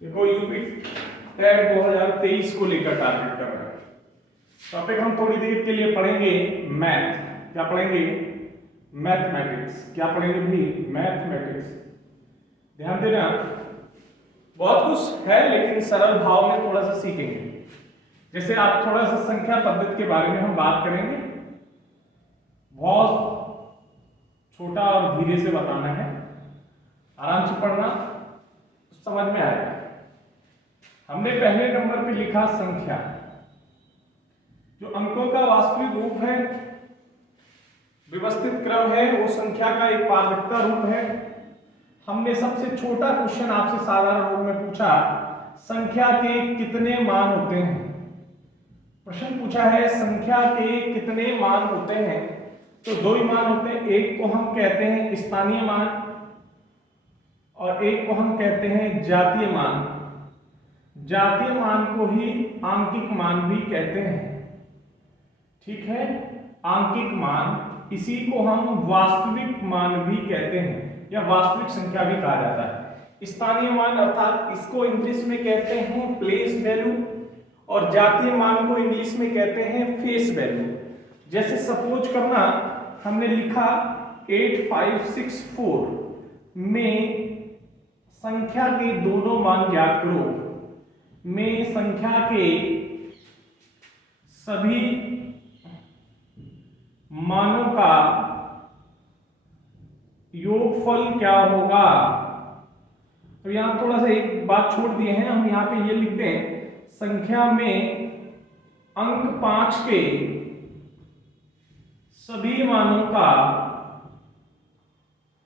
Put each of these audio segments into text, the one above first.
देखो UP tag 2023 को लेकर टारगेट कर रहा है। टॉपिक हम थोड़ी देर के लिए पढ़ेंगे मैथ। क्या पढ़ेंगे? मैथमेटिक्स। क्या पढ़ेंगे भाई? मैथमेटिक्स। ध्यान देना, बहुत कुछ है लेकिन सरल भाव में थोड़ा सा सीखेंगे। जैसे आप थोड़ा सा संख्या पद्धति के बारे में हम बात करेंगे, बहुत छोटा और धीरे से बताना है, आराम से पढ़ना, समझ में आएगा। हमने पहले नंबर पे लिखा संख्या, जो अंकों का वास्तविक रूप है, व्यवस्थित क्रम है, वो संख्या का एक पारगता रूप है। हमने सबसे छोटा क्वेश्चन आपसे साधारण रूप में पूछा, संख्या के कितने मान होते हैं। प्रश्न पूछा है संख्या के कितने मान होते हैं, तो दो ही मान होते हैं। एक को हम कहते हैं स्थानीय मान और एक को हम कहते हैं जातीय मान। जातीय मान को ही आंकिक मान भी कहते हैं, ठीक है। आंकिक मान, इसी को हम वास्तविक मान भी कहते हैं या वास्तविक संख्या भी कहा जाता है। स्थानीय मान अर्थात इसको इंग्लिश में कहते हैं प्लेस वैल्यू और जातीय मान को इंग्लिश में कहते हैं फेस वैल्यू। जैसे सपोज करना, हमने लिखा 8564 में संख्या के दोनों मान ज्ञात करो, में संख्या के सभी मानों का योगफल क्या होगा। तो यहां थोड़ा सा एक बात छोड़ दिए हैं हम, यहां पे ये लिख दें संख्या में अंक 5 के सभी मानों का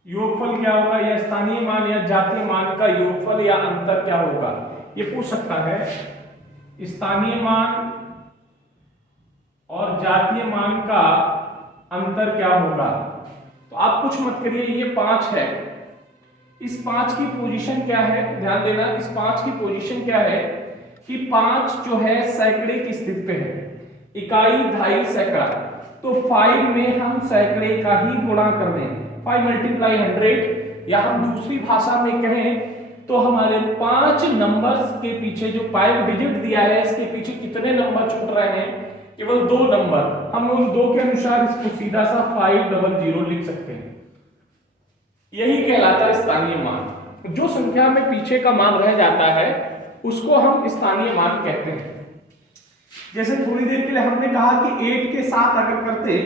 योगफल क्या होगा, या स्थानीय मान या जातीय मान का योगफल या अंतर क्या होगा, ये पूछ सकता है। स्थानीय मान और जातीय मान का अंतर क्या होगा। तो आप कुछ मत करिए, ये 5 है, इस 5 की पोजीशन क्या है, ध्यान देना। इस 5 की पोजीशन क्या है कि 5 जो है सैकड़े की स्थिति पे है, इकाई, दहाई, सैकड़ा। तो 5 में हम सैकड़े का ही गुणा कर दें, 5 × 100, या हम दूसरी भाषा में कहें तो हमारे 5 नंबर्स के पीछे जो 5 डिजिट दिया है, इसके पीछे कितने नंबर छूट रहे हैं, केवल 2 नंबर। हम उन 2 के अनुसार इसको सीधा सा 500 लिख सकते हैं। यही कहलाता है स्थानीय मान। जो संख्या में पीछे का मान रह जाता है उसको हम स्थानीय मान कहते हैं। जैसे थोड़ी देर के लिए हमने कहा कि 8 के साथ अगर करते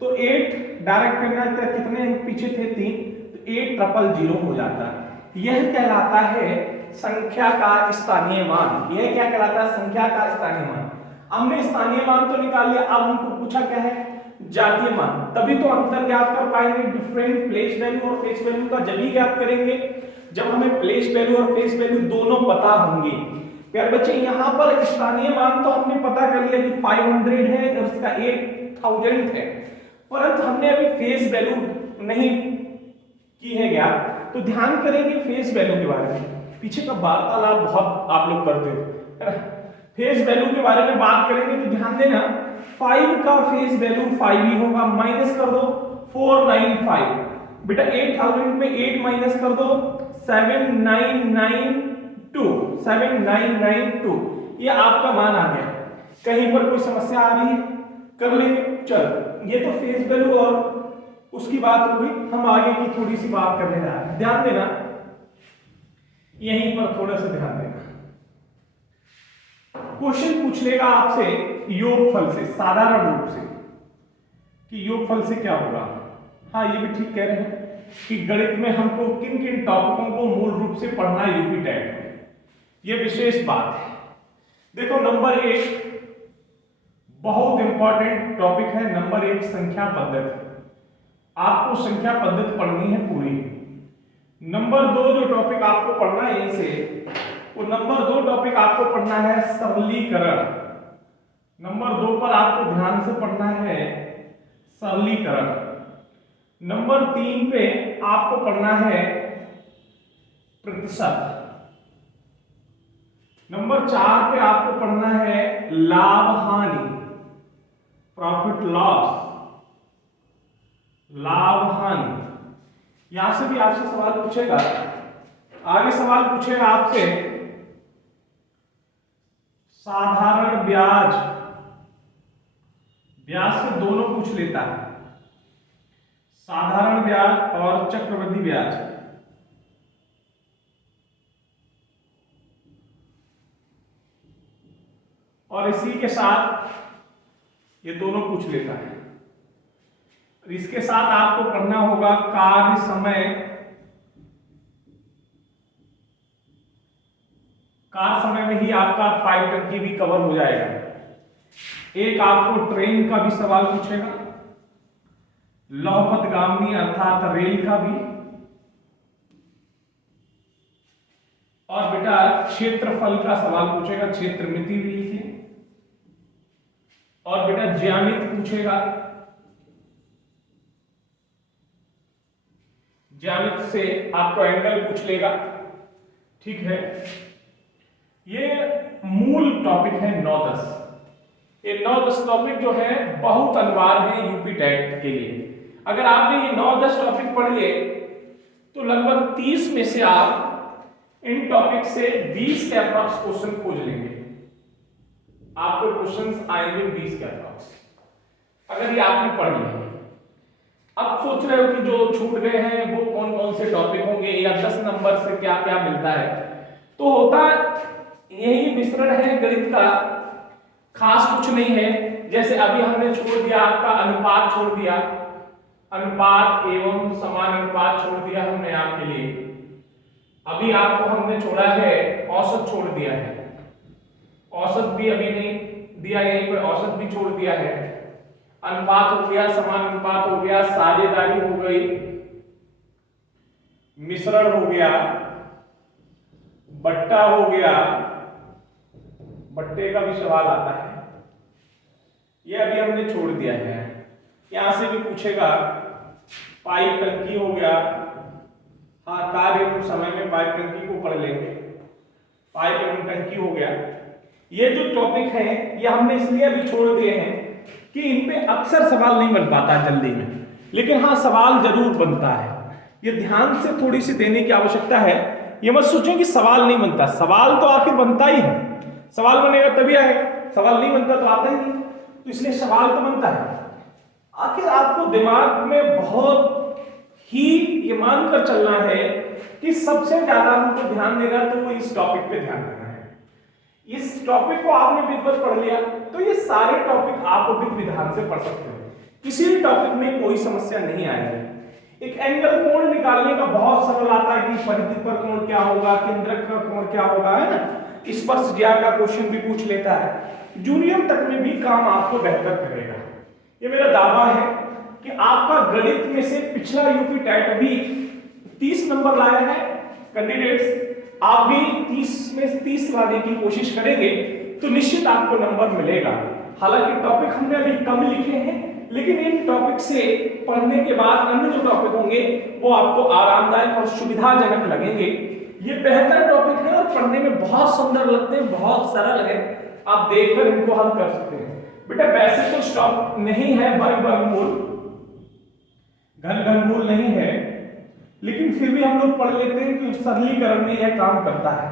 तो 8 डायरेक्ट करना, कितने पीछे थे 3, तो 800 हो जाता है। यह कहलाता है संख्या का स्थानीय मान। यह क्या कहलाता है? संख्या का स्थानीय मान। हमने स्थानीय मान तो निकाल लिया, अब हमको पूछा क्या है? जातीय मान। तभी तो अंतर ज्ञात कर पाएंगे डिफरेंट प्लेस वैल्यू और फेस वैल्यू का। जब ही ज्ञात करेंगे जब हमें प्लेस वैल्यू और फेस वैल्यू दोनों पता होंगे। प्यारे बच्चे, यहाँ पर स्थानीय मान तो हमने पता कर लिया कि 500 है और इसका 1000 है, परंतु हमने अभी फेस वैल्यू नहीं की है ज्ञात। तो ध्यान करेंगे फेस वैल्यू के बारे में। पीछे का वार्तालाप बहुत आप लोग करते हो, है ना। फेस वैल्यू के बारे में बात करेंगे तो ध्यान देना, 5 का फेस वैल्यू 5 ही होगा। माइनस कर दो 495, बेटा 8000 में 8 माइनस कर दो 7992। ये आपका मान आ गया। कहीं पर कोई समस्या आ रही है कर लेंगे, चल। ये तो फेस वैल्यू और उसकी बात हो गई। हम आगे की थोड़ी सी बात करने जा रहे हैं, ध्यान देना, यहीं पर थोड़ा सा ध्यान देना। क्वेश्चन पूछ लेगा आपसे योगफल से, साधारण रूप से, कि योगफल से क्या होगा। हाँ, ये भी ठीक कह रहे हैं कि गणित में हमको किन किन टॉपिकों को मूल रूप से पढ़ना है यूपी टैग में, ये विशेष बात है। देखो, नंबर 1 बहुत इंपॉर्टेंट टॉपिक है। नंबर 1 संख्या पद्धति। आपको संख्या पद्धति पढ़नी है पूरी। नंबर 2 जो टॉपिक आपको पढ़ना है यहीं से, वो नंबर 2 टॉपिक आपको पढ़ना है सरलीकरण। नंबर 2 पर आपको ध्यान से पढ़ना है सरलीकरण। नंबर 3 पे आपको पढ़ना है प्रतिशत। नंबर 4 पे आपको पढ़ना है लाभ हानि, प्रॉफिट लॉस, लाभ हानि। यहां से भी आपसे सवाल पूछेगा, आगे सवाल पूछेगा आपसे साधारण ब्याज, ब्याज से दोनों पूछ लेता है, साधारण ब्याज और चक्रवृद्धि ब्याज। और इसी के साथ ये दोनों पूछ लेता है। इसके साथ आपको पढ़ना होगा कार्य समय, कार्य समय में ही आपका पाइप टंकी भी कवर हो जाएगा। एक आपको ट्रेन का भी सवाल पूछेगा, लौहपथगामी अर्थात रेल का भी, और बेटा क्षेत्रफल का सवाल पूछेगा, क्षेत्रमिति भी लिखिए, और बेटा ज्यामिति पूछेगा, ज्यामिति से आपको एंगल पूछ लेगा। ठीक है, ये मूल टॉपिक है 9-10। ये 9-10 टॉपिक जो है बहुत अनिवार्य है यूपी टेट के लिए। अगर आपने ये 9-10 टॉपिक पढ़ लिए तो लगभग 30 में से आप इन टॉपिक से 20 के अप्रॉक्स क्वेश्चन खोज लेंगे। आपको क्वेश्चंस आएंगे 20 के अप्रॉक्स, अगर ये आपने पढ़ लिए। अब सोच रहे हो कि जो छूट गए हैं वो कौन कौन से टॉपिक होंगे या 10 नंबर से क्या क्या मिलता है। तो होता यही मिश्रण है गणित का, खास कुछ नहीं है। जैसे अभी हमने छोड़ दिया आपका अनुपात, छोड़ दिया अनुपात एवं समानुपात छोड़ दिया हमने आपके लिए। अभी आपको हमने छोड़ा है औसत, छोड़ दिया है औसत भी अभी नहीं दिया, यहीं पे औसत भी छोड़ दिया है। अनुपात हो गया, समानुपात हो गया, साझेदारी हो गई, मिश्रण हो गया, बट्टा हो गया, बट्टे का भी सवाल आता है, ये अभी हमने छोड़ दिया है। यहां से भी पूछेगा, पाइप टंकी हो गया, हाँ कार्य एवं समय में पाइप टंकी को पढ़ लेंगे, पाइप एवं टंकी हो गया। ये जो टॉपिक है ये हमने इसलिए अभी छोड़ दिए हैं कि इनपे अक्सर सवाल नहीं बन पाता जल्दी में, लेकिन हाँ सवाल जरूर बनता है। ये ध्यान से थोड़ी सी देने की आवश्यकता है। ये मत सोचो कि सवाल नहीं बनता, सवाल तो आखिर बनता ही है। सवाल बनेगा तभी आएगा, सवाल नहीं बनता तो आता ही नहीं। तो इसलिए सवाल तो बनता है। आखिर आपको दिमाग में बहुत ही ये मानकर चलना है कि सबसे ज्यादा हमको ध्यान देना तो वो इस टॉपिक पे ध्यान देना है। इस टॉपिक को आपने विधिवत पढ़ लिया तो ये सारे टॉपिक आप विधि विधान से पढ़ सकते हैं, किसी भी टॉपिक में कोई समस्या नहीं आएगी। एक एंगल कोण निकालने का बहुत सरल आता है कि परिधि पर कोण क्या होगा, केंद्रक का कोण क्या होगा, है ना। स्पर्श ज्या का क्वेश्चन भी पूछ लेता है। जूनियर तक में भी काम आपको बेहतर करेगा। ये मेरा दावा है कि आपका गणित में से पिछला यूपी टेट भी 30 नंबर लाया है कैंडिडेट्स, आप भी 30 में 30 लाने की कोशिश करेंगे तो निश्चित आपको नंबर मिलेगा। हालांकि टॉपिक हमने अभी कम लिखे हैं, लेकिन इन टॉपिक से पढ़ने के बाद अन्य जो टॉपिक होंगे वो आपको आरामदायक और सुविधाजनक लगेंगे। ये बेहतर टॉपिक है और पढ़ने में बहुत सुंदर लगते हैं, बहुत सरल है, आप देखकर इनको हल कर सकते हैं। बेटा वैसे तो स्टॉप नहीं है, वर्गमूल घनमूल नहीं है, लेकिन फिर भी हम लोग पढ़ लेते हैं कि सरलीकरण में यह काम करता है,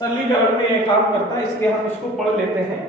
सरलीकरण में यह काम करता है, इसलिए हम इसको पढ़ लेते हैं।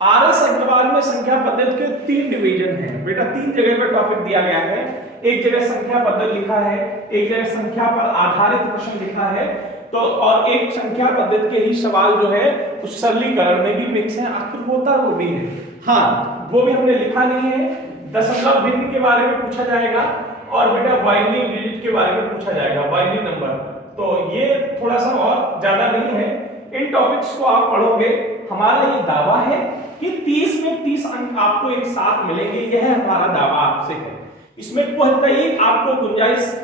आरएस अग्रवाल में संख्या पद्धति के 3 डिवीजन हैं। बेटा 3 जगह पर टॉपिक दिया गया है, एक जगह संख्या पद्धति लिखा है, एक जगह संख्या पर आधारित प्रश्न लिखा है, तो और एक संख्या पद्धति के ही सवाल जो है उस सरलीकरण में भी मिक्स है। आखिर होता वो भी है, हाँ वो भी हमने लिखा नहीं है। दशमलव भिन्न के बारे में पूछा जाएगा और बेटा बाइनरी डिजिट के बारे में पूछा जाएगा, बाइनरी नंबर। तो ये थोड़ा सा और ज्यादा नहीं है। इन टॉपिक्स को आप पढ़ोगे, हमारा ये दावा है कि 30 में 30 अंक आपको एक साथ मिलेंगे, यह हमारा दावा आपसे है। इसमें कोई आपको गुंजाइश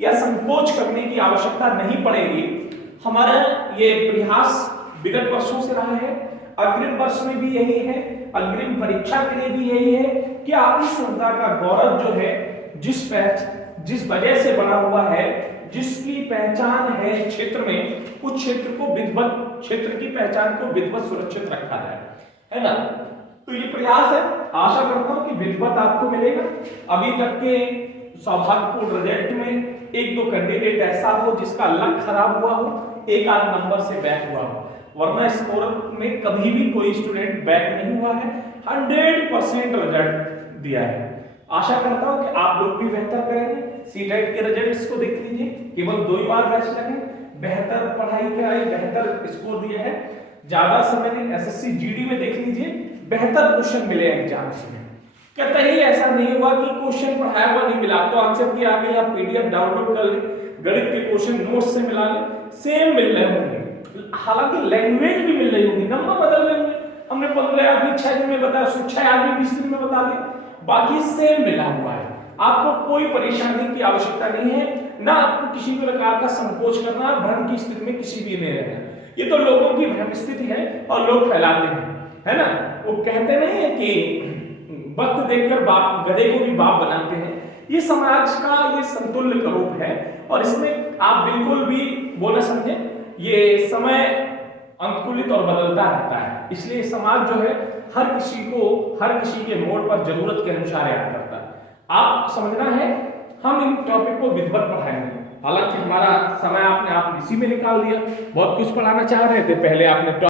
या संकोच करने की आवश्यकता नहीं पड़ेगी। हमारा ये प्रयास विगत वर्षों से रहा है, अग्रिम वर्ष में भी यही है, अग्रिम परीक्षा के लिए भी यही है कि आपकी संस्था का गौरव जो है, जिस वजह से बना हुआ है, जिसकी पहचान है क्षेत्र में, उस क्षेत्र को विधिवत, क्षेत्र की पहचान को विधिवत सुरक्षित रखा जाए, है ना। तो ये प्रयास है, आशा करता हूं कि विधिवत आपको मिलेगा। अभी तक के सौभाग्यपूर्ण रिजल्ट में 1-2 कैंडिडेट ऐसा हो जिसका लक खराब हुआ हो, एक आध नंबर से बैक हुआ हो, वरना स्कोर में कभी भी कोई स्टूडेंट बैक नहीं हुआ है, 100% रिजल्ट दिया है। आशा करता हूं कि आप लोग भी बेहतर करेंगे। सीटेट के रिजल्ट्स को देख लीजिए, केवल 2 ही बार बैच लगे, बेहतर पढ़ाई कराई, बेहतर स्कोर दिया है, ज्यादा समय नहीं। एसएससी जीडी में देख लीजिए, बेहतर क्वेश्चन मिले एग्जाम्स में। कहता ही ऐसा नहीं हुआ कि क्वेश्चन पढ़ाया हुआ नहीं मिला, तो आंसर की आ गई, आप पीडीएफ डाउनलोड कर लें, गणित के क्वेश्चन नोट्स से मिला लें, सेम मिल रहे होंगे। हालांकि लैंग्वेज भी मिल रही होगी, नंबर बदल रहे होंगे। हमने 15 आदमी 6 दिन में बताया, 6 आदमी 20 दिन में बता दिए, बाकी सेम मिला हुआ है। आपको कोई परेशानी की आवश्यकता नहीं है, ना आपको किसी भी प्रकार का संकोच करना, भ्रम की स्थिति में किसी भी नहीं रहना। ये तो लोगों की भ्रम स्थिति है और लोग फैलाते हैं, है ना। वो कहते नहीं है कि वक्त देखकर बाप गधे को भी बाप बनाते हैं। ये समाज का ये संतुल्य रूप है और इसमें आप बिल्कुल भी वो न समझे, ये समय अनुकूलित और बदलता रहता है। इसलिए समाज जो है हर किसी को हर किसी के मोड पर जरूरत के अनुसार याद करता है। आप समझना है, हम इन टॉपिक को विधिवत पढ़ाएंगे। हालांकि हमारा समय आपने आप इसी में निकाल दिया, बहुत कुछ पढ़ाना चाह रहे थे, पहले आपने